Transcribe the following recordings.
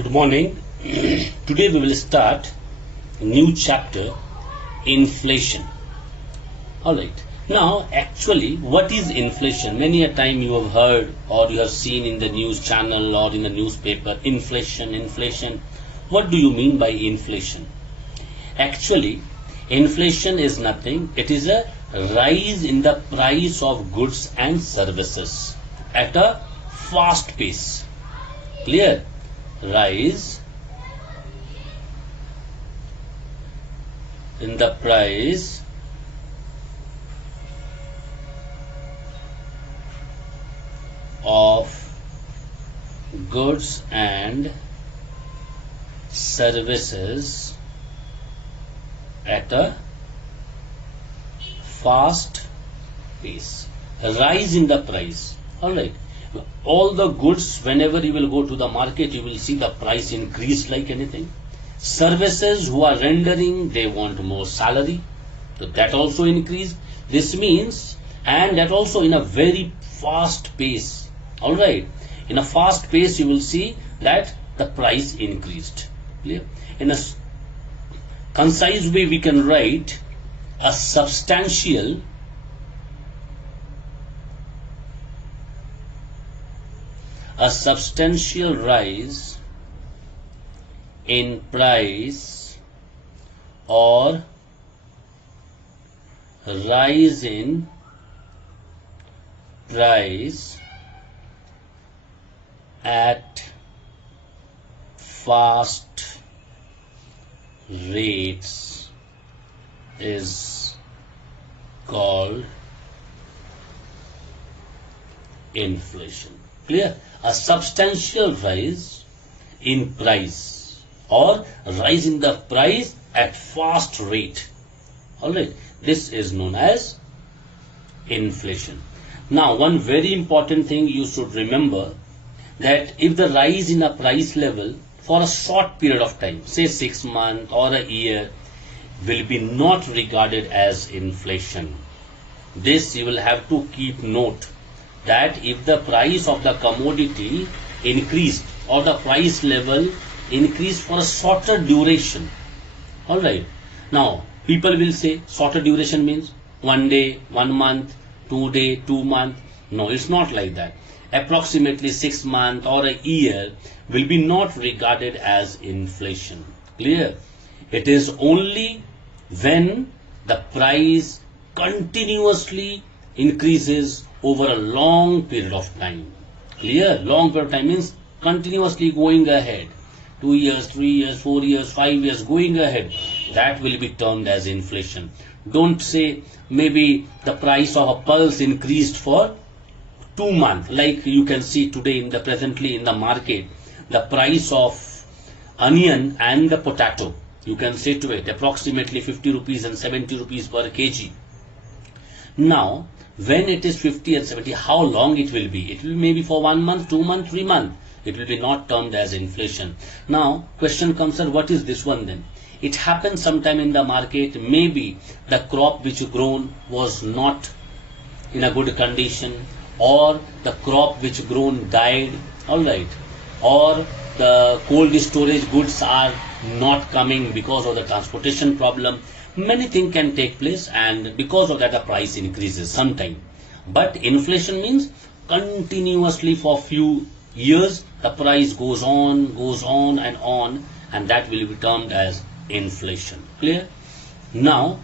Good morning. Today we will start a new chapter, inflation. Alright. Now actually what is inflation? Many a time you have heard or you have seen in the news channel or in the newspaper, inflation. What do you mean by inflation? Actually, inflation is nothing. It is a rise in the price of goods and services at a fast pace. Clear? Rise in the price of goods and services at a fast pace. Rise in the price. Alright. All the goods, whenever you will go to the market, you will see the price increased like anything. Services who are rendering, they want more salary, so that also increased. This means, and that also in a very fast pace. Alright, in a fast pace you will see that the price increased. Clear? In a concise way we can write a substantial rise in price or rise in price at fast rates is called inflation. Clear? A substantial rise in price or rise in the price at fast rate. Alright, this is known as inflation. Now, one very important thing you should remember, that if the rise in a price level for a short period of time, say 6 months or a year, will be not regarded as inflation. This you will have to keep note, that if the price of the commodity increased or the price level increased for a shorter duration. Alright. Now, people will say shorter duration means 1 day, 1 month, 2 day, 2 months. No, it's not like that. Approximately 6 months or a year will be not regarded as inflation. Clear? It is only when the price continuously increases over a long period of time. Clear? Long period of time means continuously going ahead. 2 years, 3 years, 4 years, 5 years going ahead. That will be termed as inflation. Don't say maybe the price of a pulse increased for 2 months. Like you can see today presently in the market, the price of onion and the potato. You can say to it approximately 50 rupees and 70 rupees per kg. Now, when it is 50 and 70, how long it will be? It will be maybe for 1 month, 2 months, 3 months. It will be not termed as inflation. Now, question comes, sir, what is this one then? It happens sometime in the market, maybe the crop which you grown was not in a good condition, or the crop which grown died, alright, or the cold storage goods are not coming because of the transportation problem. Many things can take place, and because of that the price increases sometime. But inflation means continuously for few years the price goes on and that will be termed as inflation. Clear? Now,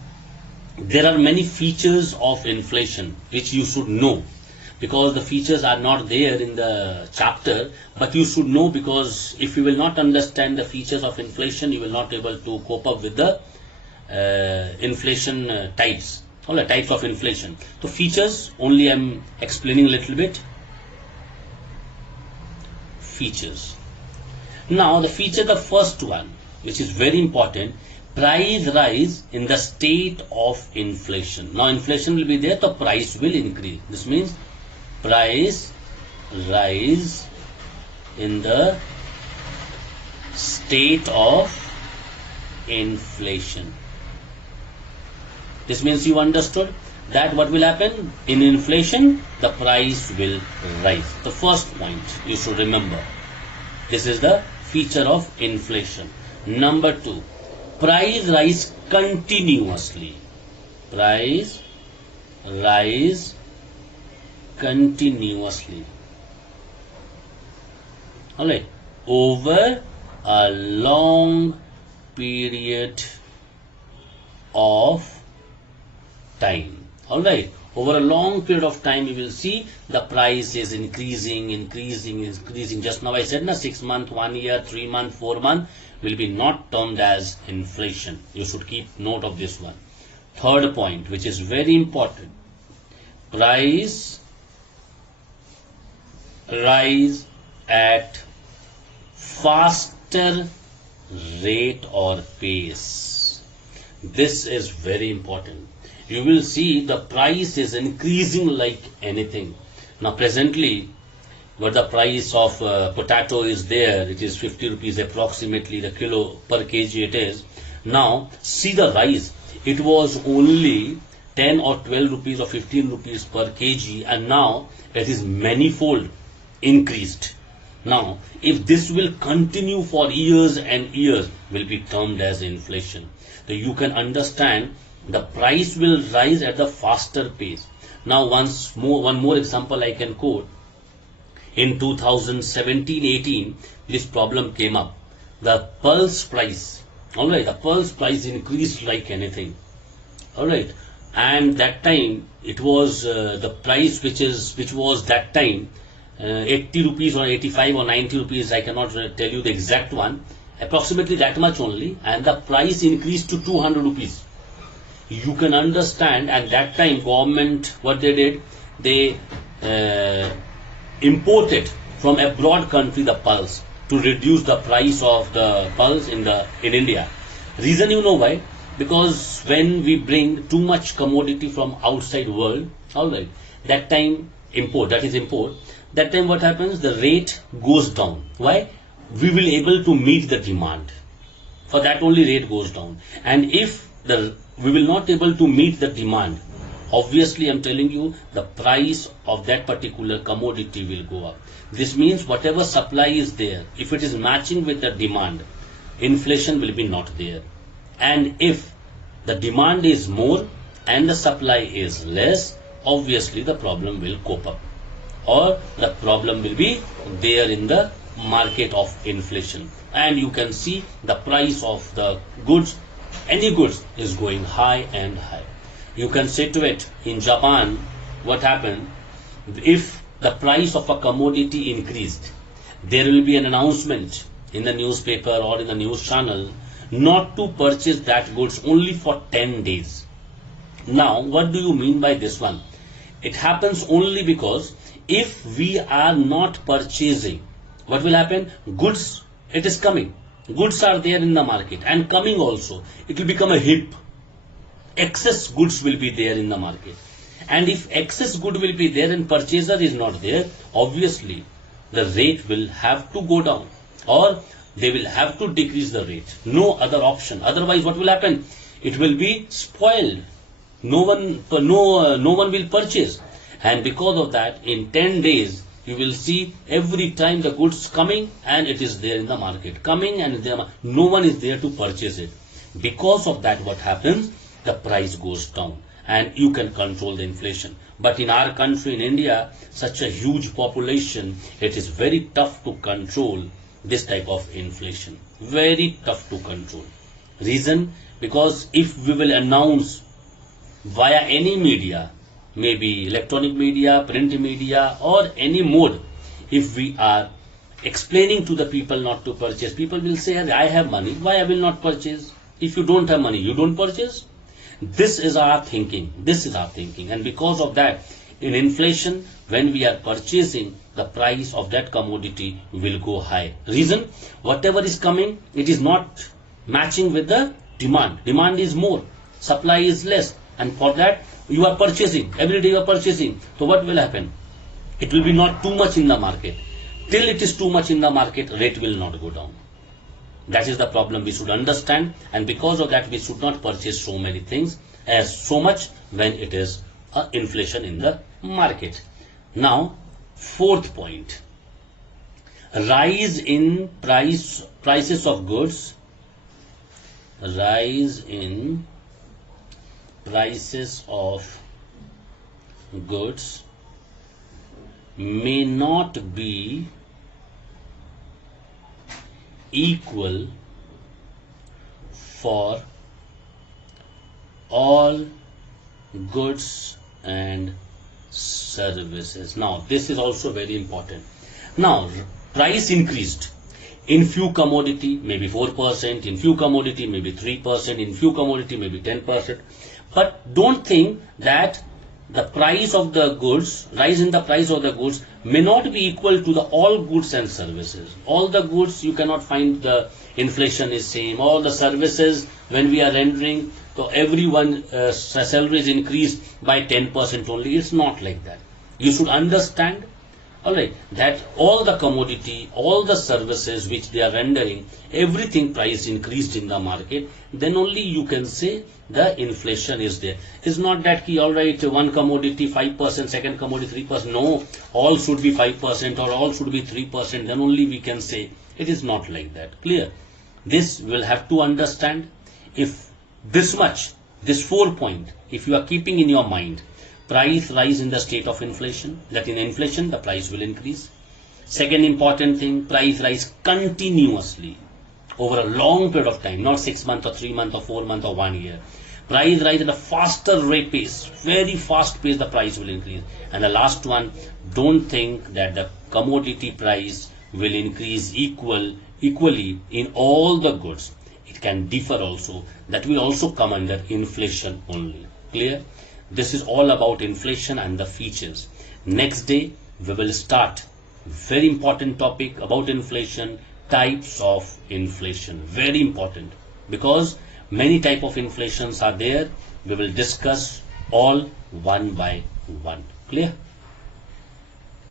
there are many features of inflation which you should know, because the features are not there in the chapter, but you should know, because if you will not understand the features of inflation, you will not be able to cope up with the inflation types, all the types of inflation. So features only I am explaining a little bit. Features. Now the feature, the first one, which is very important, price rise in the state of inflation. Now inflation will be there, the price will increase. This means price rise in the state of inflation. This means you understood that what will happen in inflation, the price will rise. The first point you should remember. This is the feature of inflation. Number 2, price rise continuously. Price rise continuously. Alright, over a long period of time. Alright, over a long period of time you will see the price is increasing. Just now I said 6 months, 1 year, 3 months, 4 months will be not termed as inflation. You should keep note of this one. Third point, which is very important, price rise at faster rate or pace. This is very important. You will see the price is increasing like anything. Now presently, what the price of potato is there, it is 50 rupees approximately the kilo per kg it is. Now see the rise. It was only 10 or 12 rupees or 15 rupees per kg, and now it is manifold increased. Now, if this will continue for years and years, will be termed as inflation. So you can understand the price will rise at the faster pace. Now, one more example I can quote. In 2017-18, this problem came up. The pulse price, alright, the pulse price increased like anything. Alright, and that time it was the price which was that time 80 rupees or 85 or 90 rupees, I cannot tell you the exact one, approximately that much only, and the price increased to 200 rupees. You can understand at that time government, what they did, they imported from abroad country the pulse to reduce the price of the pulse in India. Reason you know why? Because when we bring too much commodity from outside world, alright, that time import, that time what happens, the rate goes down. Why? We will able to meet the demand. For that only rate goes down. And if we will not able to meet the demand, obviously I'm telling you the price of that particular commodity will go up. This means whatever supply is there, if it is matching with the demand, inflation will be not there. And if the demand is more and the supply is less, obviously the problem will cope up, or the problem will be there in the market of inflation. And you can see the price of the goods, any goods, is going high and high. You can say to it, in Japan, what happened, if the price of a commodity increased, there will be an announcement in the newspaper or in the news channel not to purchase that goods only for 10 days. Now, what do you mean by this one? It happens only because if we are not purchasing, what will happen? Goods, it is coming. Goods are there in the market and coming also. It will become a heap. Excess goods will be there in the market. And if excess good will be there and purchaser is not there, obviously the rate will have to go down, or they will have to decrease the rate. No other option. Otherwise, what will happen? It will be spoiled. No one will purchase. And because of that, in 10 days, you will see every time the goods coming and it is there in the market. Coming and no one is there to purchase it. Because of that, what happens? The price goes down and you can control the inflation. But in our country, in India, such a huge population, it is very tough to control this type of inflation. Very tough to control. Reason? Because if we will announce via any media, maybe electronic media, print media, or any mode, if we are explaining to the people not to purchase, people will say, I have money, why I will not purchase? If you don't have money, you don't purchase? This is our thinking. And because of that, in inflation, when we are purchasing, the price of that commodity will go high. Reason? Whatever is coming, it is not matching with the demand. Demand is more, supply is less, and for that you are purchasing. Every day you are purchasing. So what will happen? It will be not too much in the market. Till it is too much in the market, rate will not go down. That is the problem we should understand, and because of that we should not purchase so many things as so much when it is inflation in the market. Now, fourth point, rise in prices of goods, rise in prices of goods may not be equal for all goods and services. Now this is also very important. Now price increased in few commodity maybe 4%, in few commodity maybe 3%, in few commodity maybe 10%. But don't think that the price of the goods, rise in the price of the goods may not be equal to the all goods and services. All the goods you cannot find the inflation is same. All the services when we are rendering, so everyone salary is increased by 10% only. It's not like that. You should understand, alright, that all the commodity, all the services which they are rendering, everything price increased in the market, then only you can say the inflation is there. It's not that alright, one commodity 5%, second commodity 3%. No, all should be 5% or all should be 3%. Then only we can say. It is not like that. Clear? This will have to understand. If this much, this 4 point, if you are keeping in your mind, price rise in the state of inflation, that in inflation the price will increase. Second important thing, price rise continuously over a long period of time, not 6 months or 3 months or 4 months or 1 year. Price rise at a faster rate pace, very fast pace the price will increase. And the last one, don't think that the commodity price will increase equally in all the goods. It can differ also. That will also come under inflation only. Clear? This is all about inflation and the features. Next day we will start very important topic about inflation, types of inflation. Very important, because many type of inflations are there. We will discuss all one by one. Clear?